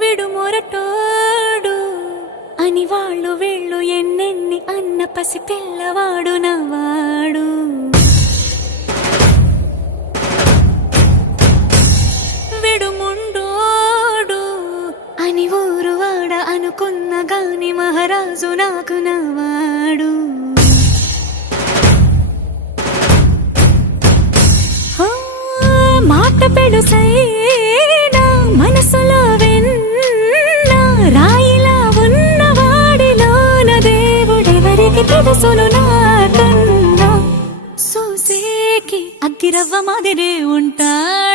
విడు మొరటోడు అని వాళ్ళు వీళ్ళు ఎన్నెన్ని అన్న పసి పిల్లవాడు నవ్వాడు. విడు ముండోడు అని ఊరు వాడ అనుకున్న గాని మహారాజు నాకు నవ్వాడు. మాట పెడుసైనా మనసులో వెన్న రాయిలా ఉన్నవాడిలోన దేవుడెవరికి తెలుసును నాకన్నా. సూసేకి అగ్గిరవ్వ మాదిరే ఉంటాడు.